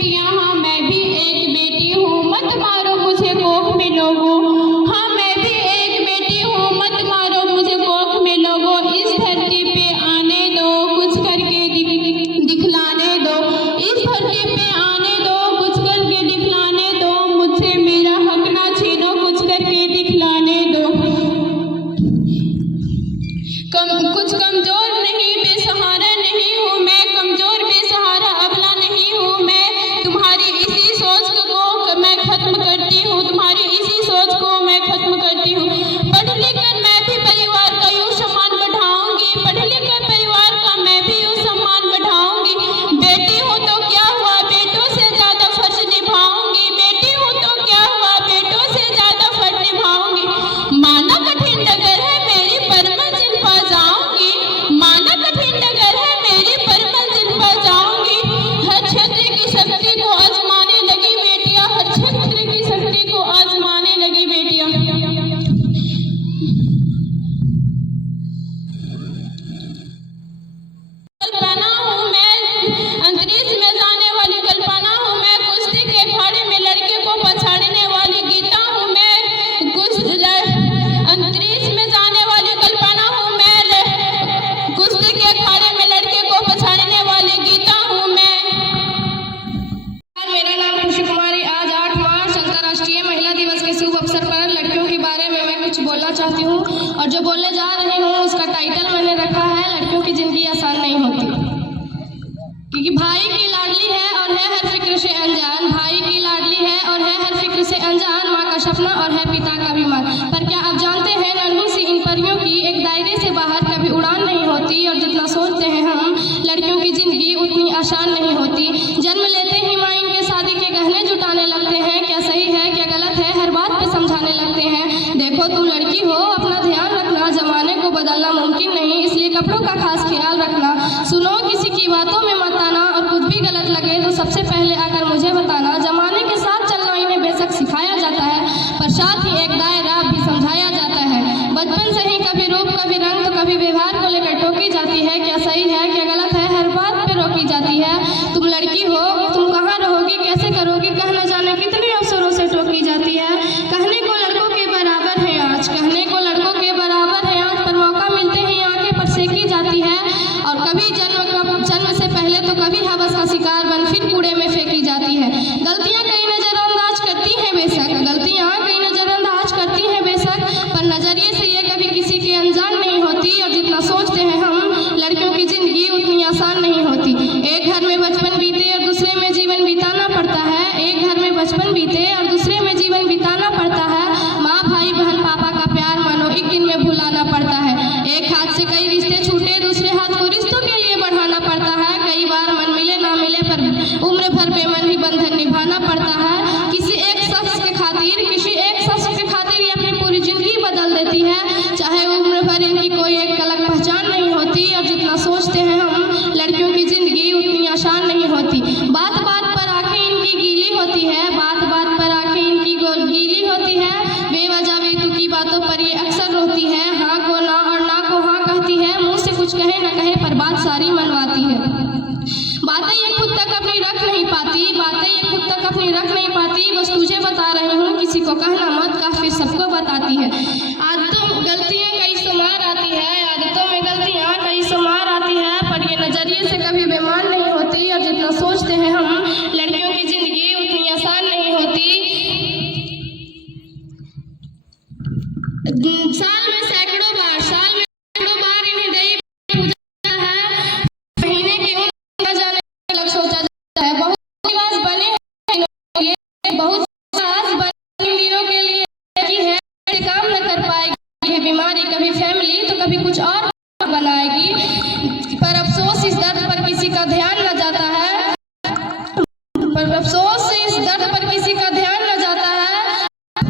बेटियां, हाँ मैं भी एक बेटी हूँ, मत मारो मुझे कोख में लोगों। हाँ मैं भी एक बेटी हूँ, मत मारो मुझे कोख में लोगों। इस धरती पे आने दो, कुछ करके दिखलाने दो। इस धरती पे आने दो, कुछ करके दिखलाने दो। मुझसे मेरा हक ना छीनो, कुछ करके दिखलाने दो। कुछ कमजोर नहीं, बेसहारा नहीं हूँ मैं, कमजोर बेसहारा अबला नहीं हूँ मैं। तुम्हारी इसी सोच को मैं खत्म करती हूँ, तुम्हारी इसी सोच को मैं खत्म करती हूँ। पढ़ लिख कर मैं भी परिवार का यूँ सम्मान बढ़ाऊंगी, पढ़ लिख कर परिवार का मैं भी यूँ सम्मान बढ़ाऊंगी। बेटी हूँ तो क्या हुआ, बेटों से ज्यादा फर्ज निभाऊंगी। बेटी हूँ तो क्या हुआ, बेटों से ज्यादा फर्ज निभाऊंगी। माना कठिन डगर है मेरी, पर मंजिल पा जाऊंगी। माना कठिन डगर है मेरी, पर मंजिल पा जाऊंगी। हर क्षेत्र की शक्ति को आजमाने लगी बेटियां, हर क्षेत्र की शक्ति को आजमाने लगी बेटियां। कल्पना हूँ मैं, अंतरिक्ष में जाने वाली कल्पना हूँ मैं। कुश्ती के अखाड़े में लड़के को पछाड़ने वाली गीता हूँ मैं। अंतरिक्ष में जाने वाली कल्पना हूँ मैं, कुश्ती के अखाड़े में लड़के को पछाड़ने वाली गीता हूँ मैं। मेरा नाम खुशी कुमारी। आज 8 मार्च अंतर्राष्ट्रीय महिला दिवस के शुभ अवसर पर लड़कियों के बारे में मैं कुछ बोलना चाहती हूँ, और जो बोलने जा रही हूँ उसका टाइटल मैंने रखा है, लड़कियों की जिंदगी आसान नहीं होती। क्योंकि भाई की लाडली है और है हर फिक्र से अनजान, भाई की लाडली है और है हर फिक्र से अनजान, माँ का सपना और है पिता का अभिमान। पर क्या आप जानते हैं नन्ही सी इन परियों की एक दायरे से बाहर कभी उड़ान नहीं होती, और जितना सोचते हैं हम लड़कियों की जिंदगी उतनी आसान नहीं होती। जन्म लेते ही माँ इनके शादी के गहने जुटाने लगते हैं, क्या सही है क्या गलत है हर बात पे समझाने लगते हैं। देखो तुम लड़की हो, अपना ध्यान रखना, जमाने को बदलना मुमकिन नहीं, इसलिए कपड़ों का खास ख्याल रखना। सुनो किसी की बातों में मत आना, और कुछ भी गलत लगे तो सबसे पहले आकर मुझे बताना। जमाने के साथ चलना इन्हें बेशक सिखाया जाता है, पर साथ ही एक दायरा भी समझाया जाता है। बचपन से ही कभी रूप कभी रंग तो कभी व्यवहार को लेकर टोकी जाती है, क्या सही है क्या गलत है हर बात पे रोकी जाती है। तुम लड़की हो, तुम कहाँ रहोगी कैसे करोगी, कह न जाने कितने अवसरों से टोकी जाती है। कहने को लड़कों के बराबर है आज, कहने को लड़कों के बराबर है आज, पर मौका मिलते ही आंखें पर सेकी जाती है। और कभी जन्म से पहले तो कभी हवस का शिकार बन फिर कूड़े में फेंकी जाती है। गलतियां कई नजरअंदाज करती हैं बेशक, गलतियां कई नजरअंदाज करती हैं बेशक, पर नजरिए से ये कभी किसी के अनजान नहीं होती। और जितना सोचते हैं हम लड़कियों की जिंदगी उतनी आसान नहीं होती। एक घर में बचपन बीते और दूसरे में जीवन बिताना पड़ता है, एक घर में बचपन बीते और दूसरे में जीवन बिताना पड़ता है। माँ भाई बहन पापा का प्यार मानो एक दिन में भुलाना पड़ता है। एक हाथ से कई रिश्ते छूटे, दूसरे हाथ को रिश्तों के लिए बढ़ाना पड़ता है। कई बार मन मिले ना मिले पर उम्र भर बेमन ही बंधन निभाना पड़ता है। किसी एक शख्स के खातिर ये अपनी पूरी जिंदगी बदल देती है, चाहे उम्र भर इनकी कोई एक अलग पहचान नहीं होती। और जितना सोचते हैं हम लड़कियों की जिंदगी उतनी आसान नहीं होती। बात बात पर आंखें इनकी गीली होती है, बात बात पर आंखें इनकी गीली होती है। बेवजह बेतुकी बातों पर ये अक्सर रोती है, हाँ को ना और ना को हाँ कहती है। मुंह से कुछ कहे न कहे पर बात सारी मनवाती है। बातें ये खुद तक अपनी रख नहीं पाती, बातें ये खुद तक अपनी रख नहीं पाती। बस तुझे बता रही हूँ, किसी को कहना मत, का फिर सबको बताती है। आदतों गलतियाँ कई शुमार आती है, आदतों में गलतियाँ कई शुमार आती है, पर ये नजरिए से कभी बेमान नहीं होती। और जितना सोचते हैं हम लड़कियों की जिंदगी उतनी आसान नहीं होती। साल में सैकड़ों बार इन्हें दैव पूजा है, महीने की उम्र जाने अलग सोचा जाता है। बहुत रिवाज बने हैं, बहुत साज बने इन दिनों के लिए कि है काम न कर पाएगी, बीमारी कभी फैमिली तो कभी कुछ और बनाएगी। पर अफसोस इस दर्द पर किसी का ध्यान न जाता है, पर अफसोस इस दर्द पर किसी का ध्यान न जाता है।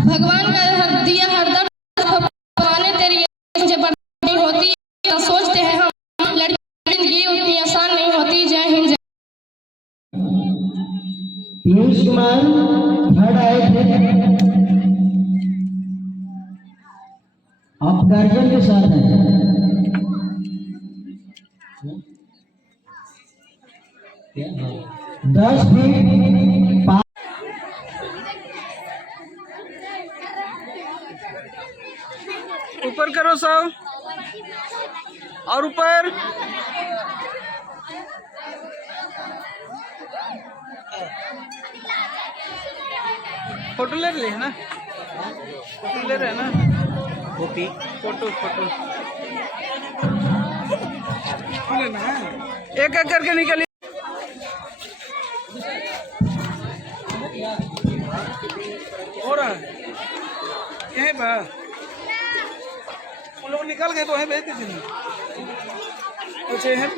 भगवान का दिया हर दर्द तेरी मुझे बर्दाश्त नहीं होती। तो सोचते हैं हम लड़की की जिंदगी उतनी आसान नहीं होती। जय हिंद। पीयूष कुमार थर्ड आए थे, आप गार्जियन के साथ हैं। 10 फीट ऊपर 100 और ऊपर। फोटो ले रहे हैं ना, फोटो ले रहे हैं ना, कॉपी फोटो फोटो लेना है, एक एक करके निकलिए। हो रहा है यहीं पर, उन लोग निकल गए तो वहीं भेज दीजिए। कुछ है